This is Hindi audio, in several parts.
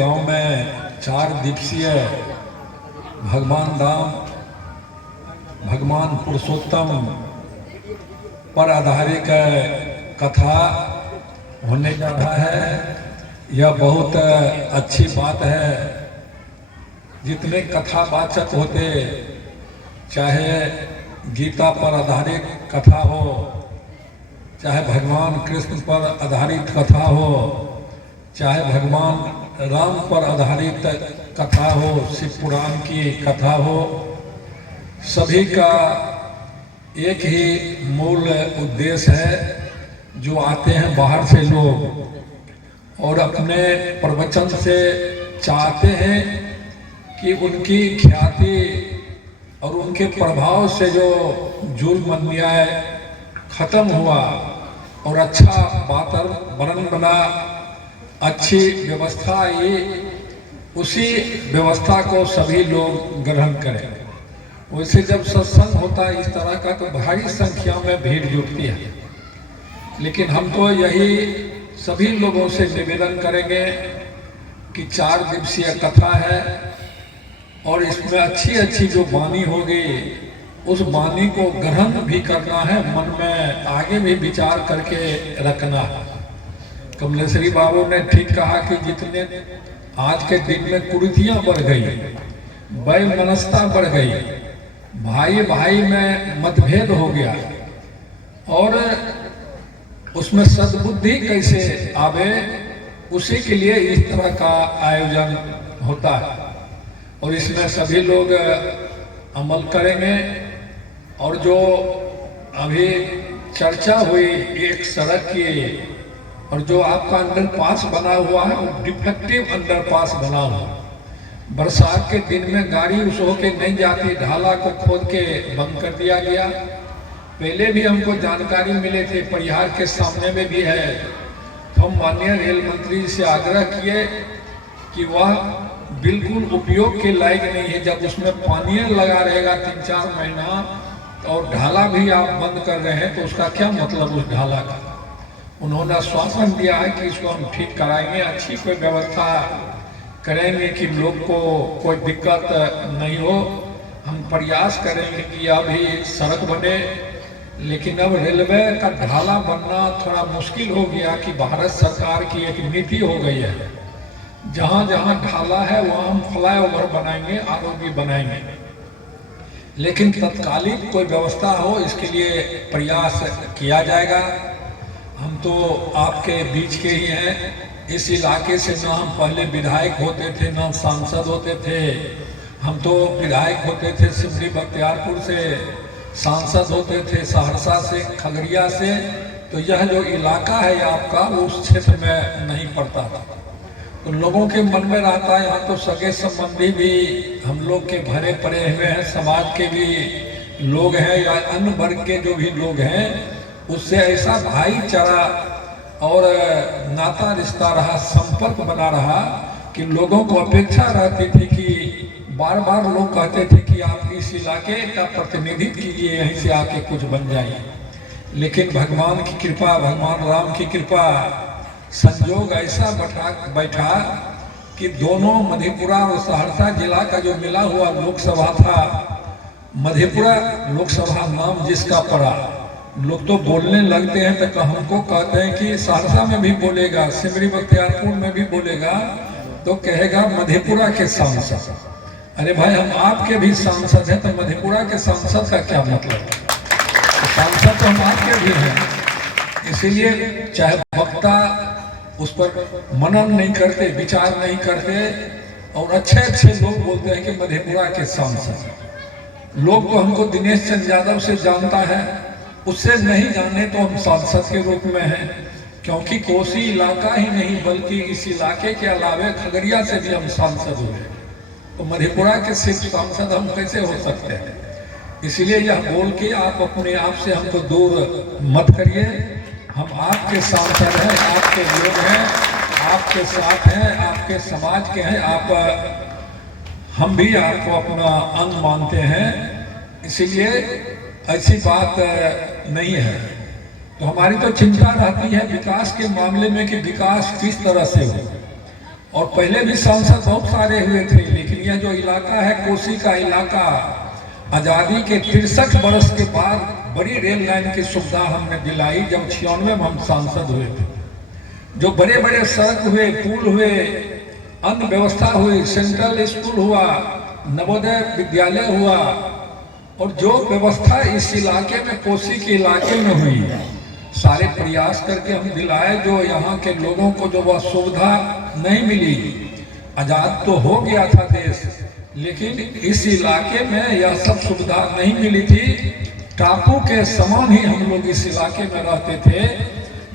गांव में 4 दिवसीय भगवान राम भगवान पुरुषोत्तम पर आधारित कथा होने जा रहा है। यह बहुत अच्छी बात है। जितने कथावाचक होते, चाहे गीता पर आधारित कथा हो, चाहे भगवान कृष्ण पर आधारित कथा हो, चाहे भगवान राम पर आधारित कथा हो, शिव पुराण की कथा हो, सभी का एक ही मूल उद्देश्य है। जो आते हैं बाहर से लोग और अपने प्रवचन से चाहते हैं कि उनकी ख्याति और उनके प्रभाव से जो जुल्म अन्याय खत्म हुआ और अच्छा वातावरण बना, अच्छी व्यवस्था आई, उसी व्यवस्था को सभी लोग ग्रहण करें। वैसे जब सत्संग होता है इस तरह का तो भारी संख्या में भीड़ जुटती है, लेकिन हम तो यही सभी लोगों से निवेदन करेंगे कि 4 दिवसीय कथा है और इसमें अच्छी अच्छी जो वाणी होगी उस वाणी को ग्रहण भी करना है, मन में आगे भी विचार करके रखना है। कमलेश्वरी बाबू ने ठीक कहा कि जितने आज के दिन में कुरीतियां बढ़ गई, वैमनस्यता बढ़ गई, भाई भाई में मतभेद हो गया और उसमें सद्बुद्धि कैसे आवे, उसी के लिए इस तरह का आयोजन होता है और इसमें सभी लोग अमल करेंगे। और जो अभी चर्चा हुई एक सड़क की, और जो आपका अंडरपास बना हुआ है वो डिफेक्टिव अंडरपास बना हुआ, बरसात के दिन में गाड़ी उस होके नहीं जाती, ढाला को खोद के बंद कर दिया गया। पहले भी हमको जानकारी मिले थे, परिहार के सामने में भी है। तो हम माननीय रेल मंत्री से आग्रह किए कि वह बिल्कुल उपयोग के लायक नहीं है। जब उसमें पानी लगा रहेगा 3-4 महीना और ढाला भी आप बंद कर रहे हैं तो उसका क्या मतलब उस ढाला का। उन्होंने आश्वासन दिया है कि इसको हम ठीक कराएंगे, अच्छी कोई व्यवस्था करेंगे कि लोग को कोई दिक्कत नहीं हो। हम प्रयास करेंगे कि अभी सड़क बने, लेकिन अब रेलवे का ढाला बनना थोड़ा मुश्किल हो गया कि भारत सरकार की एक नीति हो गई है, जहाँ जहाँ ढाला है वहाँ हम फ्लाईओवर बनाएंगे, आरोग्य बनाएंगे, लेकिन तत्कालिक कोई व्यवस्था हो इसके लिए प्रयास किया जाएगा। हम तो आपके बीच के ही हैं। इस इलाके से ना हम पहले विधायक होते थे ना सांसद होते थे। हम तो विधायक होते थे सिमरी बख्तियारपुर से, सांसद होते थे सहरसा से, खगड़िया से। तो यह जो इलाका है आपका वो उस क्षेत्र में नहीं पड़ता था। तो लोगों के मन में रहता है यहाँ तो सगे संबंधी भी हम लोग के भरे पड़े हुए हैं, समाज के भी लोग हैं या अन्य वर्ग के जो भी लोग हैं, उससे ऐसा भाईचारा और नाता रिश्ता रहा, संपर्क बना रहा कि लोगों को अपेक्षा रहती थी कि बार बार लोग कहते थे कि आप इस इलाके का प्रतिनिधित्व कीजिए, यहीं से आके कुछ बन जाइए। लेकिन भगवान की कृपा, भगवान राम की कृपा, संयोग ऐसा बैठा कि दोनों मधेपुरा और सहरसा जिला का जो मिला हुआ लोकसभा था, मधेपुरा लोकसभा नाम जिसका पड़ा, लोग तो बोलने लगते हैं तो हमको कहते हैं कि सहरसा में भी बोलेगा, सिमरी बख्तियारपुर में भी बोलेगा तो कहेगा मधेपुरा के सांसद। अरे भाई हम आपके भी सांसद हैं, तो मधेपुरा के सांसद का क्या मतलब? सांसद तो हम आपके भी हैं। इसीलिए चाहे वक्ता उस पर मनन नहीं करते, विचार नहीं करते, और अच्छे अच्छे लोग बोलते हैं कि मधेपुरा के सांसद। लोग तो हमको दिनेश चंद्र यादव से जानता है, उससे नहीं जाने तो हम सांसद के रूप में हैं, क्योंकि कोसी इलाका ही नहीं बल्कि इस इलाके के अलावे खगड़िया से भी हम सांसद हुए। तो मधेपुरा के सिर्फ सांसद हम कैसे हो सकते हैं? इसलिए यह बोल के आप अपने आप से हमको दूर मत करिए। हम आपके सांसद हैं, आपके लोग हैं, आपके साथ हैं, आपके समाज के हैं। हम भी आपको अपना अंग मानते हैं, इसीलिए ऐसी बात नहीं है। तो हमारी तो चिंता रहती है विकास के मामले में कि विकास किस तरह से हो। और पहले भी सांसद बहुत सारे हुए थे, लेकिन यह जो इलाका है कोसी का इलाका, आज़ादी के 63 वर्ष के बाद बड़ी रेल लाइन की सुविधा हमने दिलाई जब 96 में हम सांसद हुए थे। जो बड़े बड़े सड़क हुए, पुल हुए, अन्य व्यवस्था हुई, सेंट्रल स्कूल हुआ, नवोदय विद्यालय हुआ, और जो व्यवस्था इस इलाके में, कोसी के इलाके में हुई, सारे प्रयास करके हम दिलाए। जो यहाँ के लोगों को जो वह सुविधा नहीं मिली, आजाद तो हो गया था देश, लेकिन इस इलाके में यह सब सुविधा नहीं मिली थी। टापू के समान ही हम लोग इस इलाके में रहते थे।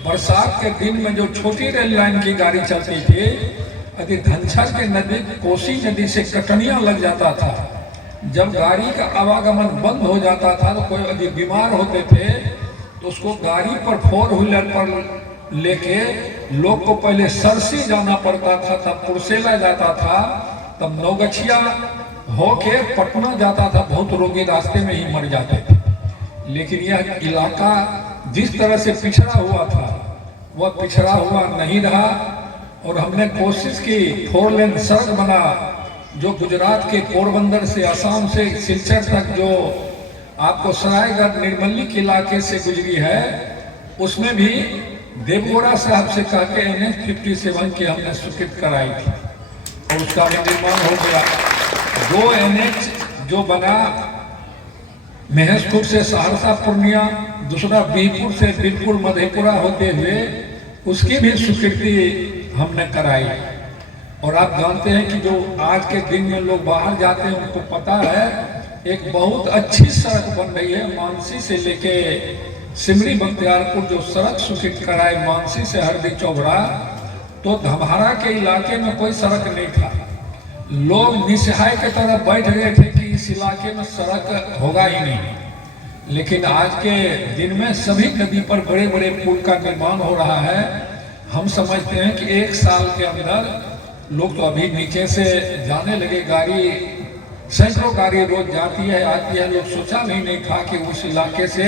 बरसात के दिन में जो छोटी रेल लाइन की गाड़ी चलती थी, यदि धनछर के नदी, कोसी नदी से कटनिया लग जाता था, जब गाड़ी का आवागमन बंद हो जाता था तो कोई यदि बीमार होते थे तो उसको गाड़ी पर 4 व्हीलर पर लेके लोग को पहले सरसी जाना पड़ता था, तब पुरसेला जाता था, तब नौगछिया होके पटना जाता था। बहुत रोगी रास्ते में ही मर जाते थे। लेकिन यह इलाका जिस तरह से पिछड़ा हुआ था वह पिछड़ा हुआ नहीं रहा, और हमने कोशिश की 4 लेन सड़क बना, जो गुजरात के पोरबंदर से, असम से सिलचर तक, जो आपको सरायगढ़ निर्मली के इलाके से गुजरी है, उसमें भी देवगोड़ा साहब से कह के NH 57 की हमने स्वीकृत कराई थी और उसका भी निर्माण हो गया। 2 NH जो बना, महेशपुर से सहरसा पूर्णिया, दूसरा बीरपुर से बीरपुर मधेपुरा होते हुए, उसकी भी स्वीकृति हमने कराई। और आप जानते हैं कि जो आज के दिन में लोग बाहर जाते हैं उनको पता है, एक बहुत अच्छी सड़क बन रही है मानसी से लेके सिमरी बख्तियारपुर, जो सड़क स्वीकृत कराए मानसी से हरदी चौबरा, तो धमहारा के इलाके में कोई सड़क नहीं था। लोग निसहाय के तरह बैठ गए थे कि इस इलाके में सड़क होगा ही नहीं। लेकिन आज के दिन में सभी नदी पर बड़े बड़े पुल का निर्माण हो रहा है। हम समझते हैं कि 1 साल के अंदर लोग तो अभी नीचे से जाने लगे, गाड़ी सैकड़ों गाड़ी रोज जाती है आती है। लोग सोचा भी नहीं था कि उस इलाके से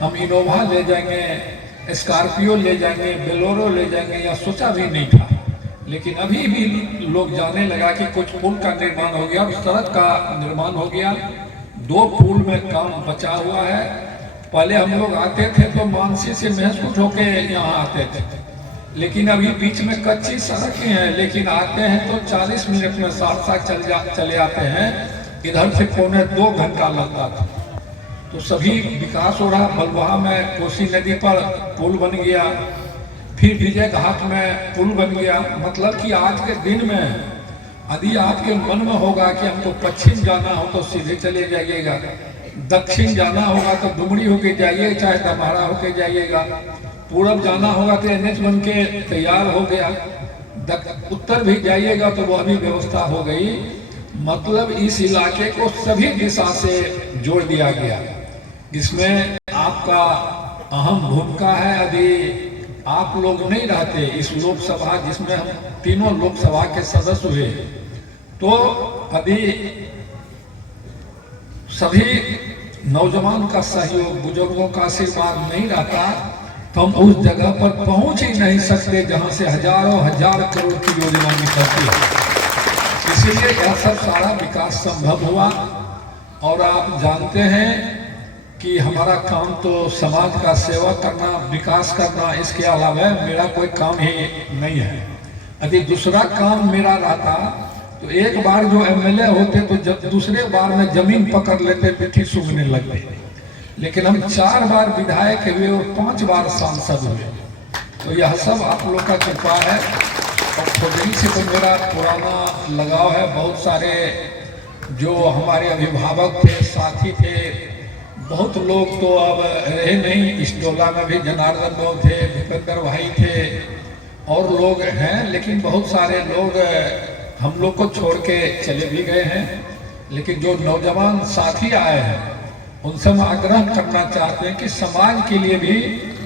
हम इनोवा ले जाएंगे, स्कॉर्पियो ले जाएंगे, बेलोरो ले जाएंगे, या सोचा भी नहीं था। लेकिन अभी भी लोग जाने लगा कि कुछ पुल का निर्माण हो गया, सड़क का निर्माण हो गया। 2 पुल में काम बचा हुआ है। पहले हम लोग आते थे तो मानसी से महसूस होके यहाँ आते थे, लेकिन अभी बीच में कच्ची सड़कें हैं, लेकिन आते हैं तो 40 मिनट में साथ चले आते हैं। इधर से 1.25 घंटा लगता था। तो सभी विकास हो रहा। बलवाहा में कोसी नदी पर पुल बन गया, फिर विजय घाट में पुल बन गया। मतलब कि आज के दिन में यदि आपके मन में होगा कि हमको पश्चिम जाना हो तो सीधे चले जाइएगा, दक्षिण जाना होगा तो डुमरी होके जाइए, चाहे दमहारा होके जाइएगा, पूरब जाना होगा तो NH बन के तैयार हो गया, उत्तर भी जाइएगा तो वह भी व्यवस्था हो गई। मतलब इस इलाके को सभी दिशा से जोड़ दिया गया। इसमें आपका अहम भूमिका है। यदि आप लोग नहीं रहते इस लोकसभा, जिसमें हम तीनों लोकसभा के सदस्य हुए, तो यदि सभी नौजवान का सहयोग, बुजुर्गों का आशीर्वाद नहीं रहता तो हम उस जगह पर पहुंच ही नहीं सकते जहां से हजारों हजार करोड़ की योजना निकलती है। इसीलिए यह सब सारा विकास संभव हुआ। और आप जानते हैं कि हमारा काम तो समाज का सेवा करना, विकास करना, इसके अलावा मेरा कोई काम ही नहीं है। यदि दूसरा काम मेरा रहता तो एक बार जो MLA होते तो जब दूसरे बार में जमीन पकड़ लेते, पिट्ठी सूंघने लगते। लेकिन हम 4 बार विधायक हुए और 5 बार सांसद हुए। तो यह सब आप लोग का कृपा है। और खुदरी से तो मेरा पुराना लगाव है। बहुत सारे जो हमारे अभिभावक थे, साथी थे, बहुत लोग तो अब रहे नहीं। इस टोला में भी जनार्दन लोग थे, भूपेंद्र भाई थे, और लोग हैं, लेकिन बहुत सारे लोग हम लोग को छोड़ के चले भी गए हैं। लेकिन जो नौजवान साथी आए हैं उनसे हम आग्रह करना चाहते हैं कि समाज के लिए भी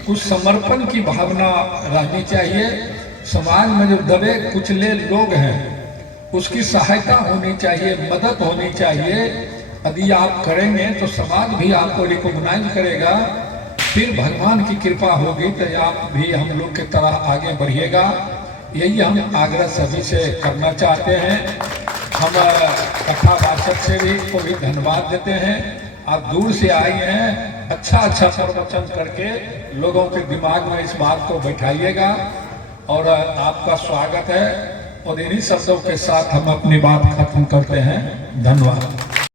कुछ समर्पण की भावना रहनी चाहिए। समाज में जो दबे कुचले लोग हैं उसकी सहायता होनी चाहिए, मदद होनी चाहिए। यदि आप करेंगे तो समाज भी आपको रिकॉग्नाइज करेगा, फिर भगवान की कृपा होगी तो आप भी हम लोग की तरह आगे बढ़िएगा। यही हम आग्रह सभी से करना चाहते हैं। हम कथावाचक से भी को भी धन्यवाद देते हैं। आप दूर से आई हैं, अच्छा अच्छा प्रवचन करके लोगों के दिमाग में इस बात को बैठाइएगा और आपका स्वागत है। और इन्हीं शब्दों के साथ हम अपनी बात खत्म करते हैं। धन्यवाद।